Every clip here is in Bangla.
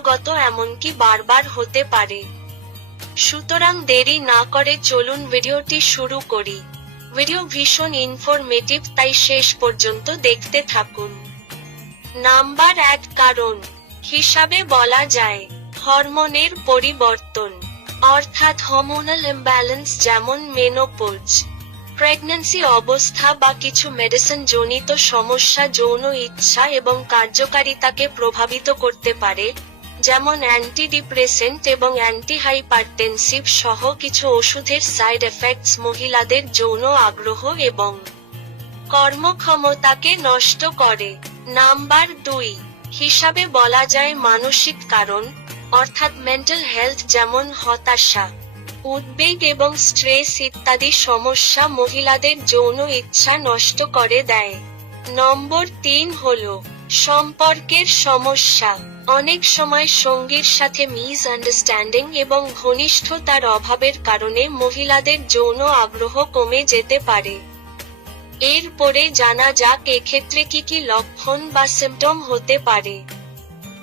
ক্রমাগত এমনকি বারবার হতে পারে। সুতরাং দেরি না করে চলুন ভিডিওটি শুরু করি। ভিডিও ভীষণ ইনফরমেটিভ তাই শেষ পর্যন্ত দেখতে থাকুন। নাম্বার এক, কারণ। হিসাবে বলা যায়, হরমোনের পরিবর্তন, অর্থাৎ হরমোনাল ইমব্যালেন্স যেমন মেনোপোজ প্রেগন্যান্সি অবস্থা বা কিছু মেডিসিন জনিত সমস্যা, যৌন ইচ্ছা এবং কার্যকারিতাকে প্রভাবিত করতে পারে যেমন অ্যান্টিডিপ্রেসেন্ট এবং অ্যান্টিহাইপারটেনসিভ সহ কিছু ওষুধের সাইড এফেক্টস মহিলাদের যৌন আগ্রহ এবং কর্মক্ষমতাকে নষ্ট করে। নাম্বার দুই, হিসাবে বলা যায় মানসিক কারণ, অর্থাৎ মেন্টাল হেলথ যেমন হতাশা, উদ্বেগ এবং স্ট্রেস ইত্যাদি সমস্যা মহিলাদের যৌন ইচ্ছা নষ্ট করে দেয়। নম্বর তিন হল সম্পর্কের সমস্যা। অনেক সময় সঙ্গীর সাথে মিস আন্ডারস্ট্যান্ডিং এবং ঘনিষ্ঠতার অভাবের কারণে মহিলাদের যৌন আগ্রহ কমে যেতে পারে। এরপরে জানা যাক এক্ষেত্রে কি কি লক্ষণ বা সিমটম হতে পারে।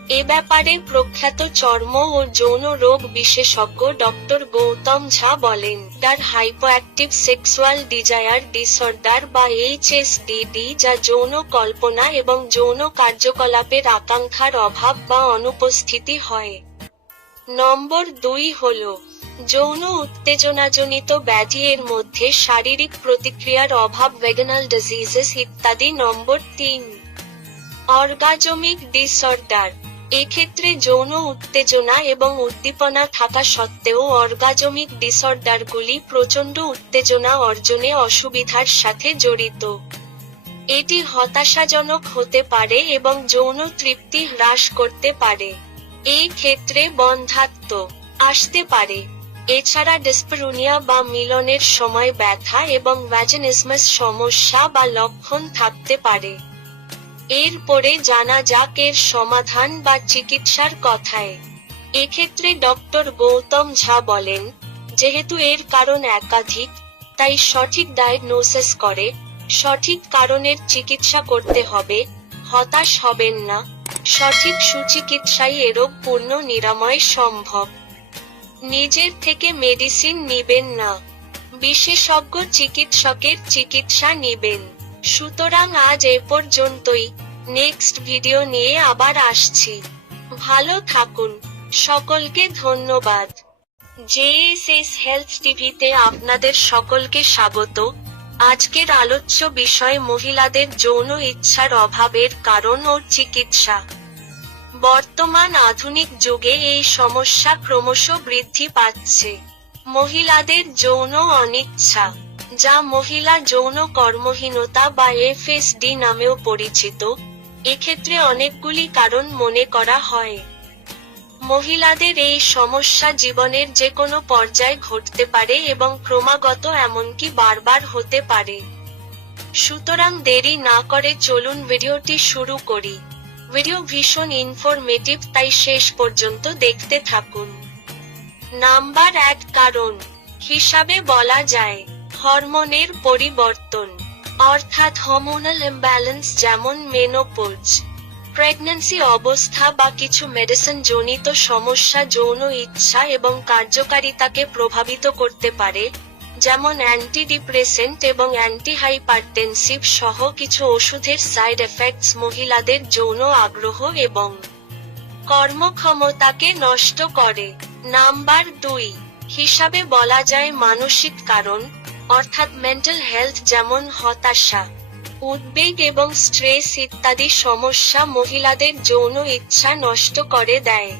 এ ব্যাপারে প্রখ্যাত চর্ম ও যৌন রোগ বিশেষজ্ঞ ডক্টর গৌতম ঝা বলেন, তার হাইপোঅ্যাক্টিভ সেক্সুয়াল ডিজায়ার ডিসঅর্ডার বা এইচএসডিডি যা যৌন কল্পনা এবং যৌন কার্যকলাপের আকাঙ্ক্ষার অভাব বা অনুপস্থিতি হয়। নম্বর দুই হল, যৌন উত্তেজনাজনিত ব্যাধি এর মধ্যে শারীরিক প্রতিক্রিয়ার অভাব ভেগানাল ডিজিজেস ইত্যাদি। নম্বর তিন অর্গাজমিক ডিসঅর্ডার এক্ষেত্রে যৌন উত্তেজনা এবং উদ্দীপনা থাকা সত্ত্বেও অর্গাজমিক ডিসঅর্ডারগুলি প্রচণ্ড উত্তেজনা অর্জনে অসুবিধার সাথে জড়িত। এটি হতাশাজনক হতে পারে এবং যৌন তৃপ্তি হ্রাস করতে পারে। এই ক্ষেত্রে বন্ধাত্ম আসতে পারে। এছাড়া ডিসপেরুনিয়া বা মিলনের সময় ব্যথা এবং ভ্যাজিনিজমাস সমস্যা বা লক্ষণ থাকতে পারে। এরপরে জানা যাক এর সমাধান বা চিকিৎসার কথায়। এক্ষেত্রে ডক্টর গৌতম ঝা বলেন, যেহেতু এর কারণ একাধিক, তাই সঠিক ডায়াগনোসিস করে, সঠিক কারণের চিকিৎসা করতে হবে, হতাশ হবেন না, সঠিক সুচিকিৎসাই এরোগ পূর্ণ নিরাময় সম্ভব। নিজের থেকে মেডিসিন নিবেন না, বিশেষজ্ঞ চিকিৎসকের চিকিৎসা নিবেন। সুতরাং আজ এ পর্যন্তই। নেক্সট ভিডিও নিয়ে আবার আসছি। ভালো থাকুন। সকলকে ধন্যবাদ। জেএসএস হেলথ টিভিতে আপনাদের সকলকে স্বাগত। আজকের আলোচ্য বিষয় মহিলাদের যৌন ইচ্ছার অভাবের কারণ ও চিকিৎসা। বর্তমান আধুনিক যুগে এই সমস্যা ক্রমশ বৃদ্ধি পাচ্ছে। মহিলাদের যৌন অনিচ্ছা। যা মহিলা যৌন কর্মহীনতা বা এফএসডি নামেও পরিচিত। এক্ষেত্রে অনেকগুলি কারণ মনে করা হয়। মহিলাদের এই সমস্যা জীবনের যে কোনো পর্যায়ে ঘটতে পারে এবং ক্রমাগত এমনকি বারবার হতে পারে। সুতরাং দেরি না করে চলুন ভিডিওটি শুরু করি। ভিডিও ভীষণ ইনফরমেটিভ তাই শেষ পর্যন্ত দেখতে থাকুন। নাম্বার এক, কারণ। হিসাবে বলা যায় হরমোনের পরিবর্তন। অর্থাৎ হরমোনাল ইমব্যালেন্স যেমন মেনোপোজ প্রেগন্যান্সি অবস্থা বা কিছু মেডিসিন জনিত সমস্যা, যৌন ইচ্ছা এবং কার্যকারিতাকে প্রভাবিত করতে পারে, যেমন অ্যান্টিডিপ্রেসেন্ট এবং অ্যান্টিহাইপারটেনসিভ সহ কিছু ওষুধের সাইড এফেক্টস মহিলাদের যৌন আগ্রহ এবং কর্মক্ষমতাকে নষ্ট করে। নাম্বার দুই, হিসাবে বলা যায় মানসিক কারণ অর্থাৎ মেন্টাল হেলথ যেমন হতাশা, উদ্বেগ এবং স্ট্রেস ইত্যাদি সমস্যা মহিলাদের যৌন ইচ্ছা নষ্ট করে দেয়।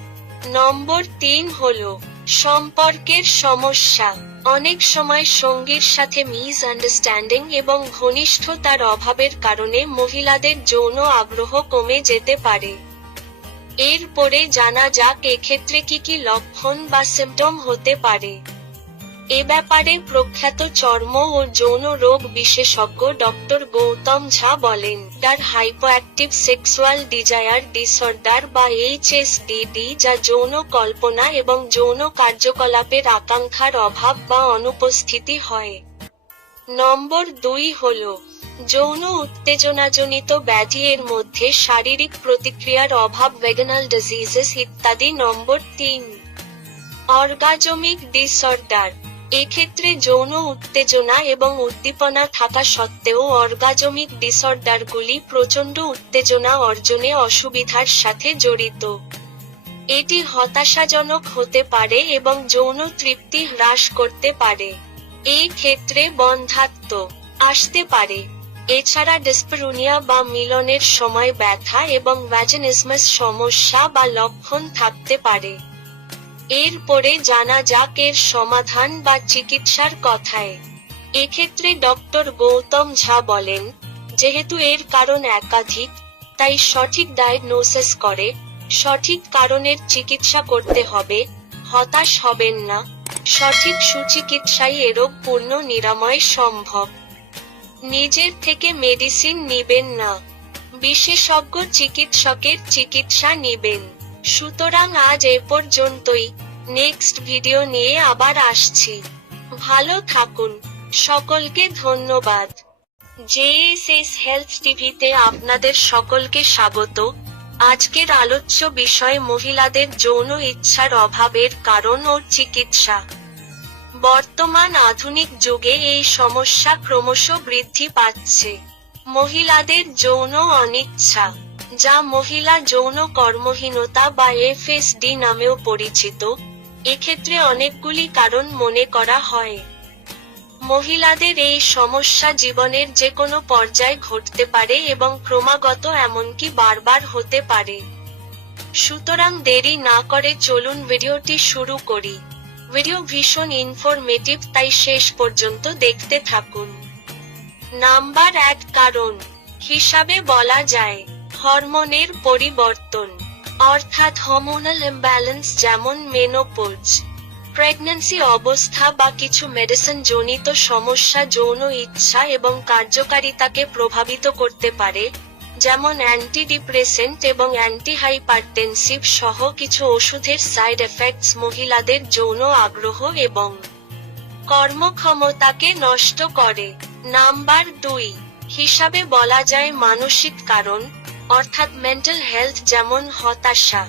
নম্বর তিন হল সম্পর্কের সমস্যা। অনেক সময় সঙ্গীর সাথে মিস আন্ডারস্ট্যান্ডিং এবং ঘনিষ্ঠতার অভাবের কারণে মহিলাদের যৌন আগ্রহ কমে যেতে পারে। এরপরে জানা যাক এক্ষেত্রে কি কি লক্ষণ বা সিমটম হতে পারে। এ ব্যাপারে প্রখ্যাত চর্ম ও যৌন রোগ বিশেষজ্ঞ ডক্টর গৌতম ঝা বলেন, তার হাইপোঅ্যাক্টিভ সেক্সুয়াল ডিজায়ার ডিসঅর্ডার বা এইচ এইচএসডিডি যা যৌন কল্পনা এবং যৌন কার্যকলাপের আকাঙ্ক্ষার অভাব বা অনুপস্থিতি হয়। নম্বর দুই হল, যৌন উত্তেজনাজনিত ব্যাধি এর মধ্যে শারীরিক প্রতিক্রিয়ার অভাব ভেগানাল ডিজিজেস ইত্যাদি। নম্বর তিন অর্গাজমিক ডিসঅর্ডার এক্ষেত্রে যৌন উত্তেজনা এবং উদ্দীপনা থাকা সত্ত্বেও অর্গাজমিক ডিসঅর্ডারগুলি প্রচণ্ড উত্তেজনা অর্জনে অসুবিধার সাথে জড়িত। এটি হতাশাজনক হতে পারে এবং যৌন তৃপ্তি হ্রাস করতে পারে। এই ক্ষেত্রে বন্ধাত্ম আসতে পারে। এছাড়া ডিসপেরুনিয়া বা মিলনের সময় ব্যথা এবং ভ্যাজিনিজমাস সমস্যা বা লক্ষণ থাকতে পারে। এরপরে জানা যাক এর সমাধান বা চিকিৎসার কথায়। এক্ষেত্রে ডক্টর গৌতম ঝা বলেন, যেহেতু এর কারণ একাধিক, তাই সঠিক ডায়াগনোসিস করে, সঠিক কারণের চিকিৎসা করতে হবে, হতাশ হবেন না, সঠিক সুচিকিৎসাই এ রোগ পূর্ণ নিরাময় সম্ভব। নিজের থেকে মেডিসিন নিবেন না, বিশেষজ্ঞ চিকিৎসকের চিকিৎসা নিবেন। সুতরাং আজ এ পর্যন্তই। নেক্সট ভিডিও নিয়ে আবার আসছি। ভালো থাকুন। সকলকে ধন্যবাদ। জেএসএস হেলথ টিভিতে আপনাদের সকলকে স্বাগত। আজকের আলোচ্য বিষয় মহিলাদের যৌন ইচ্ছার অভাবের কারণ ও চিকিৎসা। বর্তমান আধুনিক যুগে এই সমস্যা ক্রমশ বৃদ্ধি পাচ্ছে। মহিলাদের যৌন অনিচ্ছা। যা মহিলা যৌন কর্মহীনতা বা এফএসডি নামেও পরিচিত। এক্ষেত্রে অনেকগুলি কারণ মনে করা হয়। মহিলাদের এই সমস্যা জীবনের যে কোনো পর্যায়ে ঘটতে পারে এবং ক্রমাগত এমনকি বারবার হতে পারে। সুতরাং দেরি না করে চলুন ভিডিওটি শুরু করি। ভিডিও ভীষণ ইনফরমেটিভ তাই শেষ পর্যন্ত দেখতে থাকুন। নাম্বার এক, কারণ। হিসাবে বলা যায় হরমোনের পরিবর্তন। অর্থাৎ হরমোনাল ইমব্যালেন্স যেমন মেনোপোজ প্রেগন্যান্সি অবস্থা বা কিছু মেডিসিন জনিত সমস্যা, যৌন ইচ্ছা এবং কার্যকারিতাকে প্রভাবিত করতে পারে, যেমন অ্যান্টিডিপ্রেসেন্ট এবং অ্যান্টিহাইপারটেনসিভ সহ কিছু ওষুধের সাইড এফেক্টস মহিলাদের যৌন আগ্রহ এবং কর্মক্ষমতাকে নষ্ট করে। নাম্বার দুই, হিসাবে বলা যায় মানসিক কারণ অর্থাৎ মেন্টাল হেলথ যেমন হতাশা,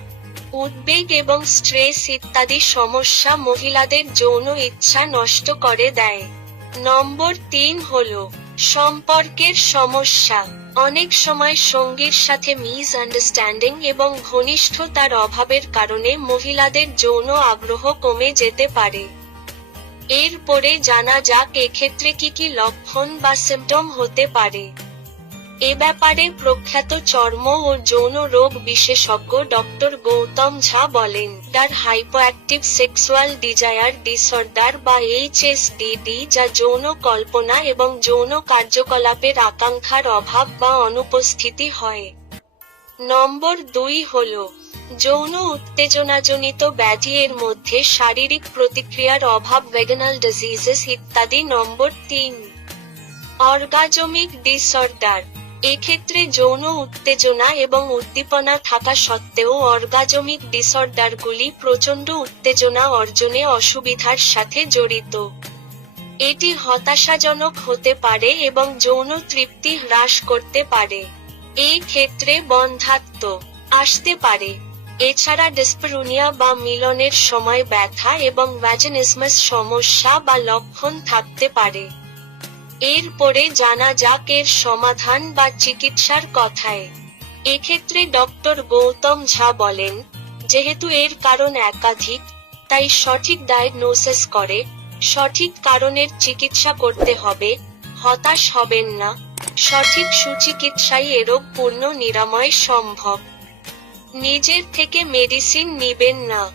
উদ্বেগ এবং স্ট্রেস ইত্যাদি সমস্যা মহিলাদের যৌন ইচ্ছা নষ্ট করে দেয়। নম্বর তিন হল সম্পর্কের সমস্যা। অনেক সময় সঙ্গীর সাথে মিস আন্ডারস্ট্যান্ডিং এবং ঘনিষ্ঠতার অভাবের কারণে মহিলাদের যৌন আগ্রহ কমে যেতে পারে। এরপরে জানা যাক এক্ষেত্রে কি কি লক্ষণ বা সিমটম হতে পারে। এ ব্যাপারে প্রখ্যাত চর্ম ও যৌন রোগ বিশেষজ্ঞ ডক্টর গৌতম ঝা বলেন, তার হাইপোঅ্যাক্টিভ সেক্সুয়াল ডিজায়ার ডিসঅর্ডার বা এইচএসডিডি যা যৌন কল্পনা এবং যৌন কার্যকলাপের আকাঙ্ক্ষার অভাব বা অনুপস্থিতি হয়। নম্বর দুই হল, যৌন উত্তেজনাজনিত ব্যাধি এর মধ্যে শারীরিক প্রতিক্রিয়ার অভাব ভেগানাল ডিজিজেস ইত্যাদি। নম্বর তিন, অর্গাজমিক ডিসঅর্ডার এক্ষেত্রে যৌন উত্তেজনা এবং উদ্দীপনা থাকা সত্ত্বেও অর্গাজমিক ডিসঅর্ডারগুলি প্রচণ্ড উত্তেজনা অর্জনে অসুবিধার সাথে জড়িত। এটি হতাশাজনক হতে পারে এবং যৌন তৃপ্তি হ্রাস করতে পারে। এই ক্ষেত্রে বন্ধাত্ম আসতে পারে। এছাড়া ডিসপেরুনিয়া বা মিলনের সময় ব্যথা এবং ভ্যাজিনিজমাস সমস্যা বা লক্ষণ থাকতে পারে। এরপরে জানা যাক এর সমাধান বা চিকিৎসার কথায়। এক্ষেত্রে ডক্টর গৌতম ঝা বলেন, যেহেতু এর কারণ একাধিক, তাই সঠিক ডায়াগনোসিস করে, সঠিক কারণের চিকিৎসা করতে হবে, হতাশ হবেন না, সঠিক সুচিকিৎসাই এ রোগ পূর্ণ নিরাময় সম্ভব। নিজের থেকে মেডিসিন নিবেন না,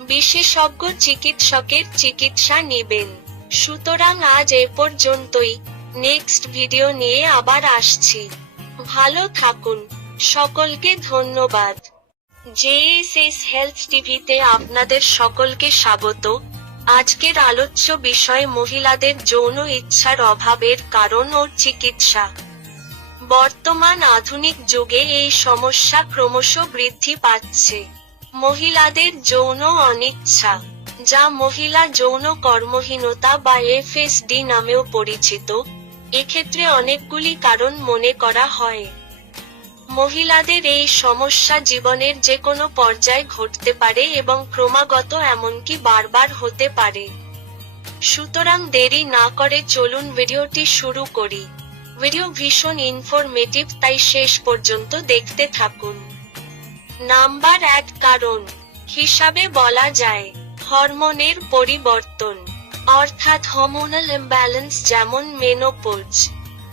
বিশেষজ্ঞ চিকিৎসকের চিকিৎসা নিবেন। সুতরাং আজ এ পর্যন্তই। নেক্সট ভিডিও নিয়ে আবার আসছি। ভালো থাকুন। সকলকে ধন্যবাদ। জেএসএস হেলথ টিভিতে আপনাদের সকলকে স্বাগত। আজকের আলোচ্য বিষয় মহিলাদের যৌন ইচ্ছার অভাবের কারণ ও চিকিৎসা। বর্তমান আধুনিক যুগে এই সমস্যা ক্রমশ বৃদ্ধি পাচ্ছে। মহিলাদের যৌন অনিচ্ছা। যা মহিলা যৌন কর্মহীনতা বা এফএসডি নামেও পরিচিত। এক্ষেত্রে অনেকগুলি কারণ মনে করা হয়। মহিলাদের এই সমস্যা জীবনের যে কোনো পর্যায়ে ঘটতে পারে এবং ক্রমাগত এমনকি বারবার হতে পারে। সুতরাং দেরি না করে চলুন ভিডিওটি শুরু করি। ভিডিও ভীষণ ইনফরমেটিভ তাই শেষ পর্যন্ত দেখতে থাকুন। নাম্বার এক, কারণ। হিসাবে বলা যায় হরমোনের পরিবর্তন। অর্থাৎ হরমোনাল ইমব্যালেন্স যেমন মেনোপোজ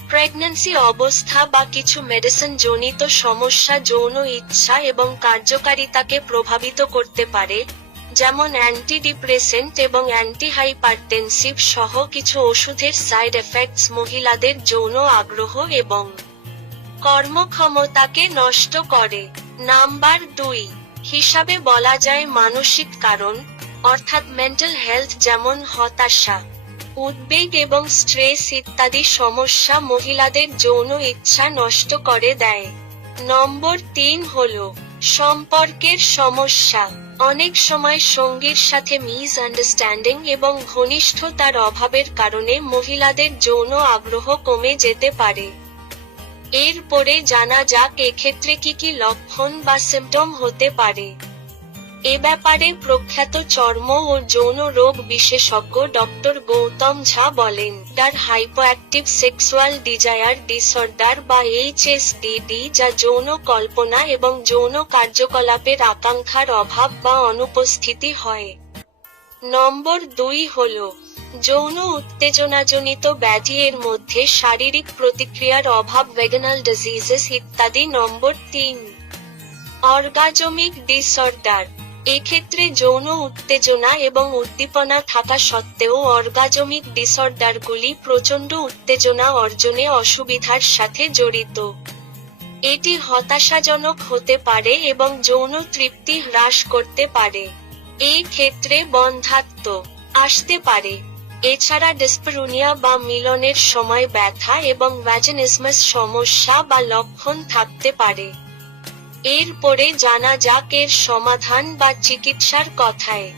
প্রেগন্যান্সি অবস্থা বা কিছু মেডিসিন জনিত সমস্যা, যৌন ইচ্ছা এবং কার্যকারিতাকে প্রভাবিত করতে পারে, যেমন অ্যান্টিডিপ্রেসেন্ট এবং অ্যান্টিহাইপারটেনসিভ সহ কিছু ওষুধের সাইড এফেক্টস মহিলাদের যৌন আগ্রহ এবং কর্মক্ষমতাকে নষ্ট করে। নাম্বার দুই, হিসাবে বলা যায় মানসিক কারণ অর্থাৎ মেন্টাল হেলথ যেমন হতাশা, উদ্বেগ এবং স্ট্রেস ইত্যাদি সমস্যা মহিলাদের যৌন ইচ্ছা নষ্ট করে দেয়। নম্বর তিন হল সম্পর্কের সমস্যা। অনেক সময় সঙ্গীর সাথে মিস আন্ডারস্ট্যান্ডিং এবং ঘনিষ্ঠতার অভাবের কারণে মহিলাদের যৌন আগ্রহ কমে যেতে পারে। এরপরে জানা যাক এক্ষেত্রে কি কি লক্ষণ বা সিমটম হতে পারে। এ ব্যাপারে প্রখ্যাত চর্ম ও যৌন রোগ বিশেষজ্ঞ ডক্টর গৌতম ঝা বলেন, তার হাইপোঅ্যাক্টিভ সেক্সুয়াল ডিজায়ার ডিসঅর্ডার বা এইচএসডিডি যা যৌন কল্পনা এবং যৌন কার্যকলাপের আকাঙ্ক্ষার অভাব বা অনুপস্থিতি হয়। নম্বর দুই হল, যৌন উত্তেজনাজনিত ব্যাধি এর মধ্যে শারীরিক প্রতিক্রিয়ার অভাব ভেগানাল ডিজিজেস ইত্যাদি। নম্বর তিন, অর্গাজমিক ডিসঅর্ডার এক্ষেত্রে যৌন উত্তেজনা এবং উদ্দীপনা থাকা সত্ত্বেও অর্গাজমিক ডিসঅর্ডারগুলি প্রচণ্ড উত্তেজনা অর্জনে অসুবিধার সাথে জড়িত। এটি হতাশাজনক হতে পারে এবং যৌন তৃপ্তি হ্রাস করতে পারে। এই ক্ষেত্রে বন্ধাত্ম আসতে পারে। এছাড়া ডিসপেরুনিয়া বা মিলনের সময় ব্যথা এবং ভ্যাজিনিজমাস সমস্যা বা লক্ষণ থাকতে পারে। এরপরে জানা যাক এর সমাধান বা চিকিৎসার কথায়।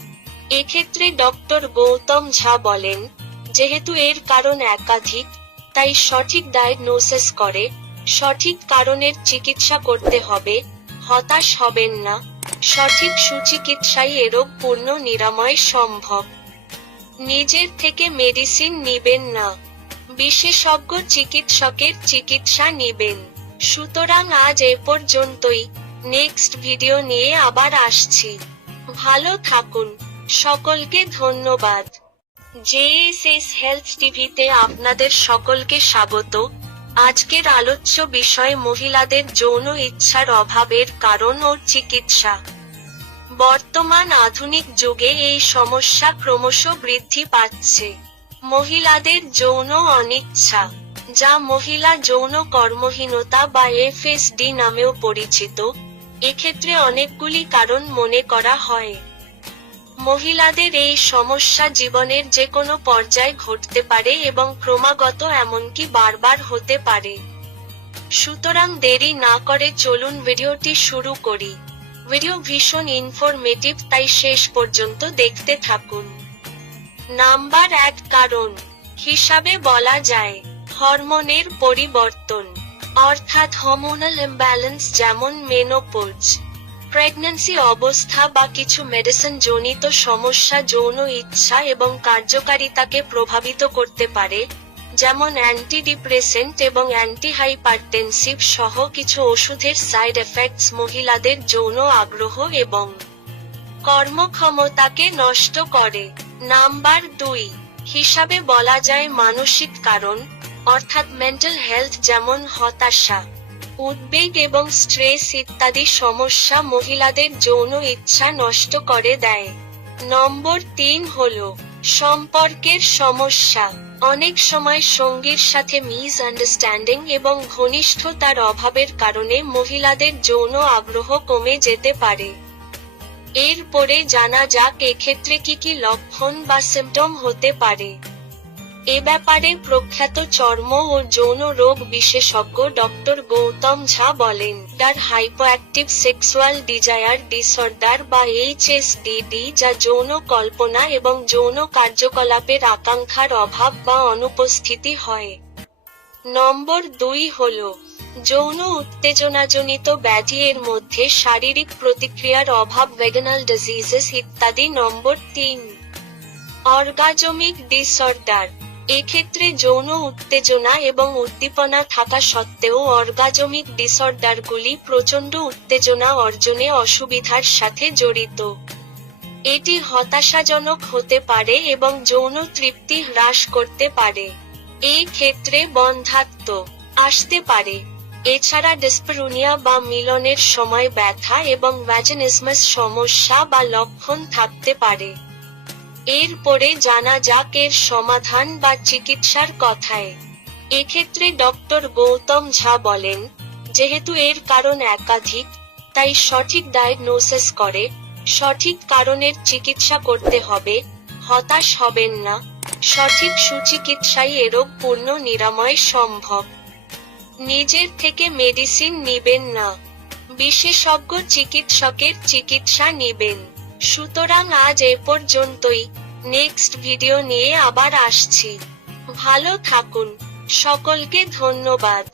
এক্ষেত্রে ডক্টর গৌতম ঝা বলেন, যেহেতু এর কারণ একাধিক, তাই সঠিক ডায়াগনোসিস করে, সঠিক কারণের চিকিৎসা করতে হবে, হতাশ হবেন না, সঠিক সুচিকিৎসাই এরোগ পূর্ণ নিরাময় সম্ভব। নিজের থেকে মেডিসিন নিবেন না, বিশেষজ্ঞ চিকিৎসকের চিকিৎসা নিবেন। সুতরাং আজ এ পর্যন্তই। নেক্সট ভিডিও নিয়ে আবার আসছি। ভালো থাকুন। সকলকে ধন্যবাদ। জেএসএস হেলথ টিভিতে আপনাদের সকলকে স্বাগত। আজকের আলোচ্য বিষয় মহিলাদের যৌন ইচ্ছার অভাবের কারণ ও চিকিৎসা। বর্তমান আধুনিক যুগে এই সমস্যা ক্রমশ বৃদ্ধি পাচ্ছে। মহিলাদের যৌন অনিচ্ছা। যা মহিলা যৌন কর্মহীনতা বা এফএসডি নামেও পরিচিত। এক্ষেত্রে অনেকগুলি কারণ মনে করা হয়। মহিলাদের এই সমস্যা জীবনের যে কোনো পর্যায়ে ঘটতে পারে এবং ক্রমাগত এমনকি বারবার হতে পারে। সুতরাং দেরি না করে চলুন ভিডিওটি শুরু করি। ভিডিও ভীষণ ইনফরমেটিভ তাই শেষ পর্যন্ত দেখতে থাকুন। নাম্বার এক, কারণ। হিসাবে বলা যায় হরমোনের পরিবর্তন, অর্থাৎ হরমোনাল ইমব্যালেন্স যেমন মেনোপোজ প্রেগন্যান্সি অবস্থা বা কিছু মেডিসিন জনিত সমস্যা, যৌন ইচ্ছা এবং কার্যকারিতাকে প্রভাবিত করতে পারে, যেমন অ্যান্টিডিপ্রেসেন্ট এবং অ্যান্টিহাইপারটেনসিভ সহ কিছু ওষুধের সাইড এফেক্টস মহিলাদের যৌন আগ্রহ এবং কর্মক্ষমতাকে নষ্ট করে। নাম্বার দুই, হিসাবে বলা যায় মানসিক কারণ অর্থাৎ মেন্টাল হেলথ যেমন হতাশা, উদ্বেগ এবং স্ট্রেস ইত্যাদি সমস্যা মহিলাদের যৌন ইচ্ছা নষ্ট করে দেয়। নম্বর তিন হল সম্পর্কের সমস্যা। অনেক সময় সঙ্গীর সাথে মিস আন্ডারস্ট্যান্ডিং এবং ঘনিষ্ঠতার অভাবের কারণে মহিলাদের যৌন আগ্রহ কমে যেতে পারে। এরপরে জানা যাক এক্ষেত্রে কি কি লক্ষণ বা সিমটম হতে পারে। এ ব্যাপারে প্রখ্যাত চর্ম ও যৌন রোগ বিশেষজ্ঞ ডক্টর গৌতম ঝা বলেন, তার হাইপোঅ্যাক্টিভ সেক্সুয়াল ডিজায়ার ডিসঅর্ডার বা এইচএসডিডি যা যৌন কল্পনা এবং যৌন কার্যকলাপের আকাঙ্ক্ষার অভাব বা অনুপস্থিতি হয়। নম্বর দুই হল, যৌন উত্তেজনাজনিত ব্যাধি এর মধ্যে শারীরিক প্রতিক্রিয়ার অভাব ভেগানাল ডিজিজেস ইত্যাদি। নম্বর তিন, অর্গাজমিক ডিসঅর্ডার এক্ষেত্রে যৌন উত্তেজনা এবং উদ্দীপনা থাকা সত্ত্বেও অর্গাজমিক ডিসঅর্ডারগুলি প্রচণ্ড উত্তেজনা অর্জনে অসুবিধার সাথে জড়িত। এটি হতাশাজনক হতে পারে এবং যৌন তৃপ্তি হ্রাস করতে পারে। এই ক্ষেত্রে বন্ধাত্ম আসতে পারে। এছাড়া ডিসপেরুনিয়া বা মিলনের সময় ব্যথা এবং ভ্যাজিনিজমাস সমস্যা বা লক্ষণ থাকতে পারে। এরপরে জানা যাক এর সমাধান বা চিকিৎসার কথায়। এক্ষেত্রে ডক্টর গৌতম ঝা বলেন, যেহেতু এর কারণ একাধিক, তাই সঠিক ডায়াগনোসিস করে, সঠিক কারণের চিকিৎসা করতে হবে, হতাশ হবেন না, সঠিক সুচিকিৎসাই এ রোগ পূর্ণ নিরাময় সম্ভব। নিজের থেকে মেডিসিন নিবেন না, বিশেষজ্ঞ চিকিৎসকের চিকিৎসা নিবেন। সুতরাং আজ এ পর্যন্তই। নেক্সট ভিডিও নিয়ে আবার আসছি। ভালো থাকুন। সকলকে ধন্যবাদ।